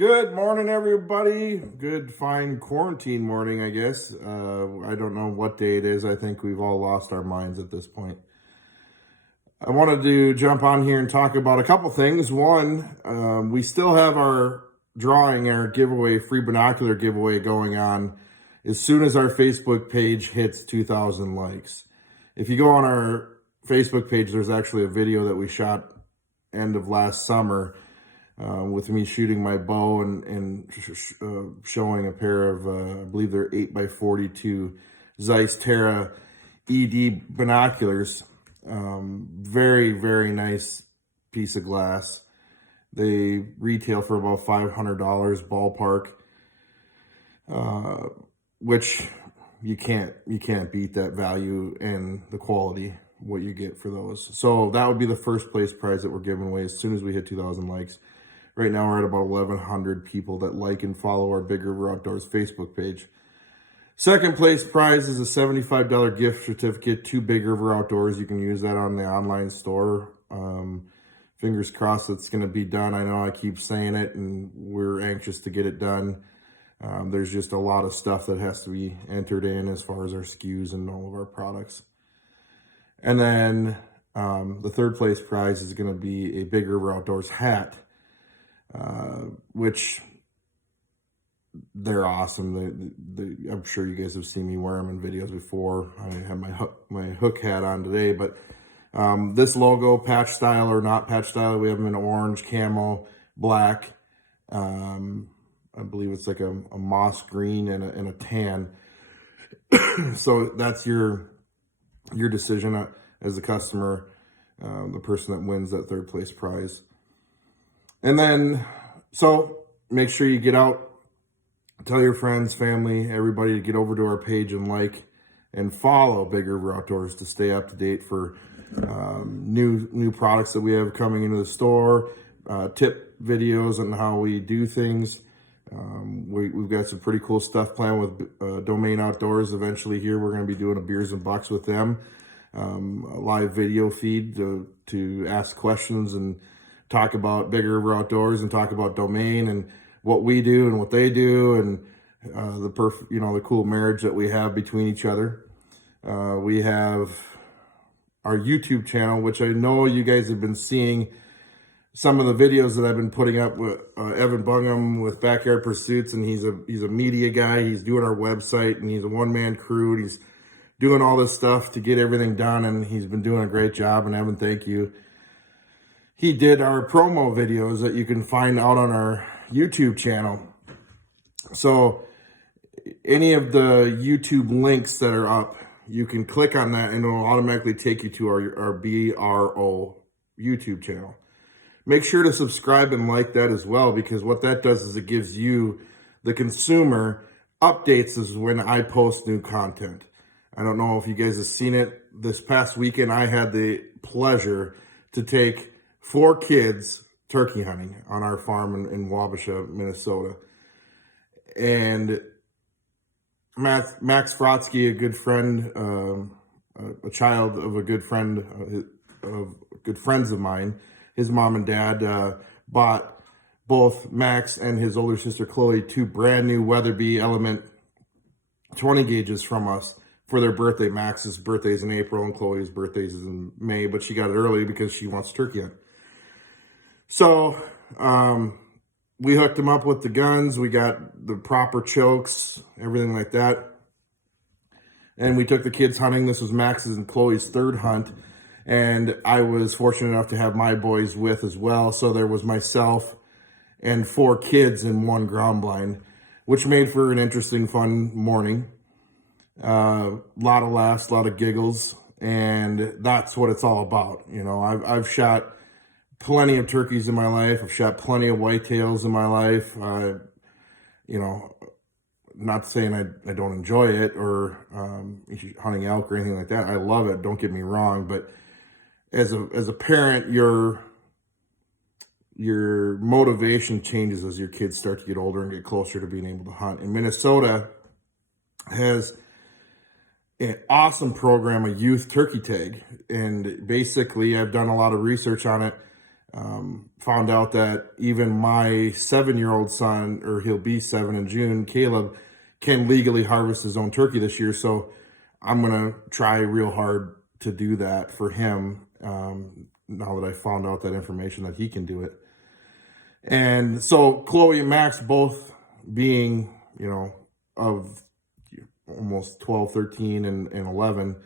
Good morning, everybody. Good, fine quarantine morning, I guess. I don't know what day it is. I think we've all lost our minds at this point. I wanted to jump on here and talk about a couple things. One, we still have our giveaway, free binocular giveaway going on as soon as our Facebook page hits 2,000 likes. If you go on our Facebook page, there's actually a video that we shot end of last summer with me shooting my bow and showing a pair of, I believe they're 8x42 Zeiss Terra ED binoculars. Very, very nice piece of glass. They retail for about $500 ballpark, which you can't beat that value and the quality, what you get for those. So that would be the first place prize that we're giving away as soon as we hit 2,000 likes. Right now we're at about 1,100 people that like and follow our B.R.O Outdoors Facebook page. Second place prize is a $75 gift certificate to B.R.O Outdoors. You can use that on the online store. Fingers crossed it's going to be done. I know I keep saying it and we're anxious to get it done. There's just a lot of stuff that has to be entered in as far as our SKUs and all of our products. And then the third place prize is going to be a B.R.O Outdoors hat, which they're awesome. I'm sure you guys have seen me wear them in videos before. I have my hook hat on today, but this logo, patch style or not patch style, we have them in orange, camo, black. I believe it's like a moss green and a tan. So that's your decision as a customer, the person that wins that third place prize. And then, so make sure you get out, tell your friends, family, everybody to get over to our page and like and follow B.R.O Outdoors to stay up to date for new products that we have coming into the store, tip videos on how we do things. We've got some pretty cool stuff planned with Domain Outdoors. Eventually here, we're going to be doing a Beers and Bucks with them, a live video feed to ask questions and talk about B.R.O Outdoors and talk about Domain and what we do and what they do and the cool marriage that we have between each other. We have our YouTube channel, which I know you guys have been seeing some of the videos that I've been putting up with Evan Bungham with Backyard Pursuits, and he's a media guy. He's doing our website, and he's a one-man crew, and he's doing all this stuff to get everything done, and he's been doing a great job. And Evan, thank you. He did our promo videos that you can find out on our YouTube channel. So any of the YouTube links that are up, you can click on that and it'll automatically take you to our B.R.O YouTube channel. Make sure to subscribe and like that as well, because what that does is it gives you, the consumer, updates as when I post new content. I don't know if you guys have seen it. This past weekend, I had the pleasure to take 4 kids turkey hunting on our farm in Wabasha, Minnesota. And Max Frotsky, a good friend, a child of a good friend, of good friends of mine, his mom and dad bought both Max and his older sister Chloe 2 brand new Weatherby Element 20 gauges from us for their birthday. Max's birthday is in April and Chloe's birthday is in May, but she got it early because she wants turkey hunt. So we hooked them up with the guns. We got the proper chokes, everything like that. And we took the kids hunting. This was Max's and Chloe's third hunt. And I was fortunate enough to have my boys with as well. So there was myself and 4 kids in one ground blind, which made for an interesting, fun morning. A lot of laughs, a lot of giggles. And that's what it's all about. You know, I've shot plenty of turkeys in my life. I've shot plenty of whitetails in my life. Not saying I don't enjoy it or hunting elk or anything like that. I love it. Don't get me wrong. But as a parent, your motivation changes as your kids start to get older and get closer to being able to hunt. And Minnesota has an awesome program, a youth turkey tag. And basically, I've done a lot of research on it. Found out that even my 7-year-old son, or he'll be 7 in June, Caleb, can legally harvest his own turkey this year. So I'm going to try real hard to do that for him, now that I found out that information that he can do it. And so Chloe and Max, both being, of almost 12, 13, and 11,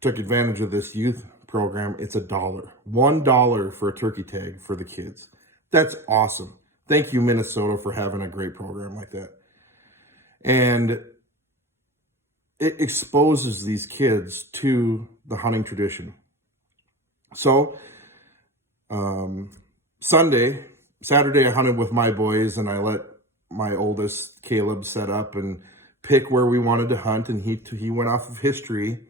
took advantage of this youth program. It's $1 for a turkey tag for the kids. That's awesome. Thank you, Minnesota, for having a great program like that. And it exposes these kids to the hunting tradition. So Saturday, I hunted with my boys, and I let my oldest, Caleb, set up and pick where we wanted to hunt. And he went off of history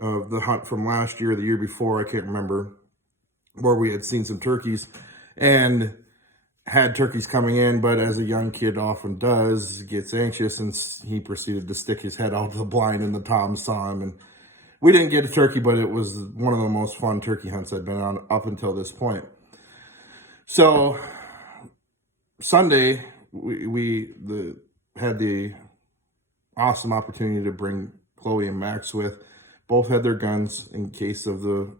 of the hunt from last year or the year before, I can't remember, where we had seen some turkeys and had turkeys coming in. But as a young kid often does, gets anxious, and he proceeded to stick his head out of the blind, and the toms saw him. And we didn't get a turkey, but it was one of the most fun turkey hunts I'd been on up until this point. So Sunday, we had the awesome opportunity to bring Chloe and Max with. Both had their guns in case of the,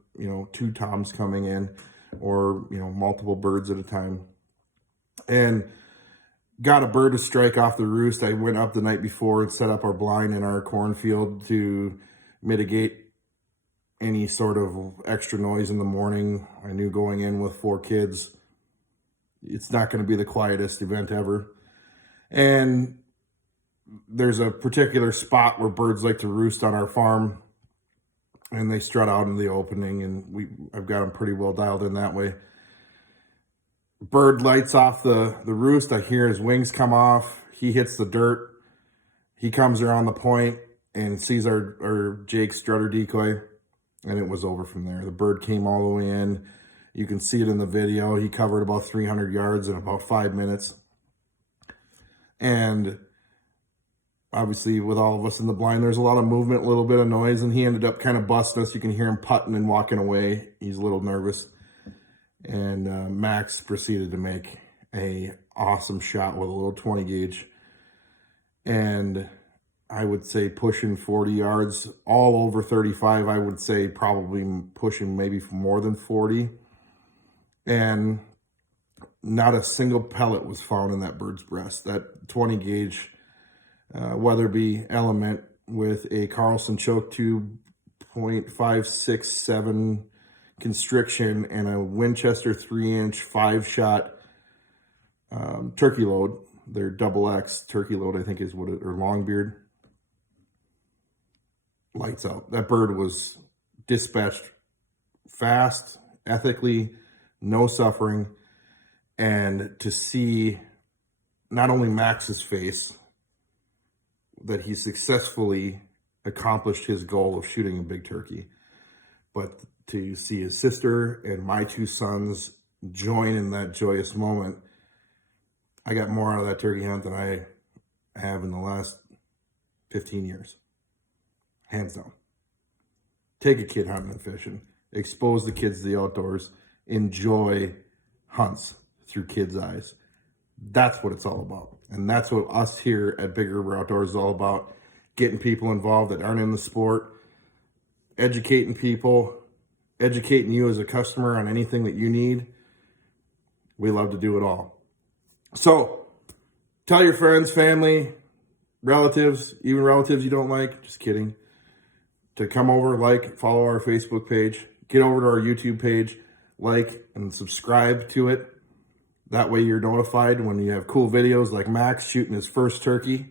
2 toms coming in, or, multiple birds at a time. And got a bird to strike off the roost. I went up the night before and set up our blind in our cornfield to mitigate any sort of extra noise in the morning. I knew going in with 4 kids, it's not going to be the quietest event ever. And there's a particular spot where birds like to roost on our farm, and they strut out in the opening, and I've got them pretty well dialed in that way. Bird lights off the roost. I hear his wings come off. He hits the dirt. He comes around the point and sees our Jake strutter decoy, and it was over from there. The bird came all the way in. You can see it in the video. He covered about 300 yards in about 5 minutes. And obviously, with all of us in the blind, there's a lot of movement, a little bit of noise, and he ended up kind of busting us. You can hear him putting and walking away. He's a little nervous. And Max proceeded to make a awesome shot with a little 20 gauge. And I would say pushing 40 yards, all over 35. I would say probably pushing maybe more than 40. And not a single pellet was found in that bird's breast. That 20 gauge Weatherby element with a Carlson choke tube, .567 constriction, and a Winchester 3-inch 5-shot turkey load. Their XX turkey load, I think is what it, or Longbeard. Lights out. That bird was dispatched fast, ethically, no suffering. And to see not only Max's face, that he successfully accomplished his goal of shooting a big turkey, but to see his sister and my 2 sons join in that joyous moment, I got more out of that turkey hunt than I have in the last 15 years. Hands down. Take a kid hunting and fishing. Expose the kids to the outdoors. Enjoy hunts through kids' eyes. That's what it's all about. And that's what us here at B.R.O Outdoors is all about. Getting people involved that aren't in the sport. Educating people. Educating you as a customer on anything that you need. We love to do it all. So, tell your friends, family, relatives, even relatives you don't like, just kidding, to come over, follow our Facebook page, get over to our YouTube page, and subscribe to it. That way you're notified when you have cool videos like Max shooting his first turkey,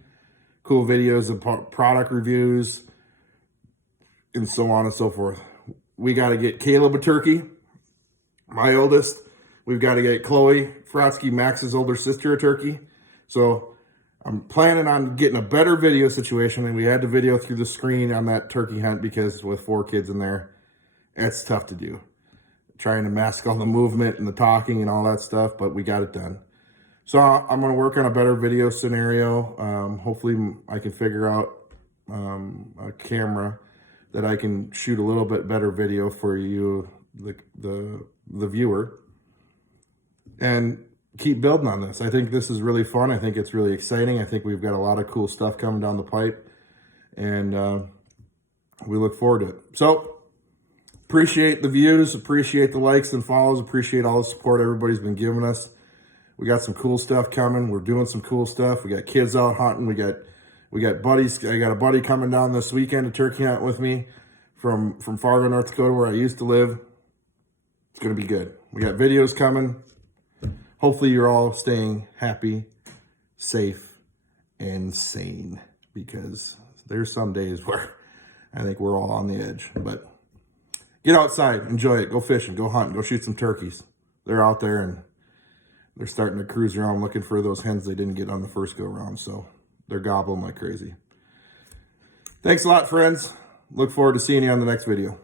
cool videos of product reviews, and so on and so forth. We got to get Caleb a turkey, my oldest. We've got to get Chloe Frotsky, Max's older sister, a turkey. So I'm planning on getting a better video situation, and we had to video through the screen on that turkey hunt because with 4 kids in there, it's tough to do. Trying to mask all the movement and the talking and all that stuff, but we got it done. So I'm going to work on a better video scenario. Hopefully I can figure out a camera that I can shoot a little bit better video for you the viewer, and keep building on this. I think this is really fun. I think it's really exciting. I think we've got a lot of cool stuff coming down the pipe, and we look forward to it. So appreciate the views, appreciate the likes and follows, appreciate all the support everybody's been giving us. We got some cool stuff coming. We're doing some cool stuff. We got kids out hunting. We got buddies. I got a buddy coming down this weekend to turkey hunt with me from Fargo, North Dakota, where I used to live. It's going to be good. We got videos coming. Hopefully you're all staying happy, safe, and sane, because there's some days where I think we're all on the edge. But get outside, enjoy it, go fishing, go hunting, go shoot some turkeys. They're out there and they're starting to cruise around looking for those hens they didn't get on the first go round. So they're gobbling like crazy. Thanks a lot, friends. Look forward to seeing you on the next video.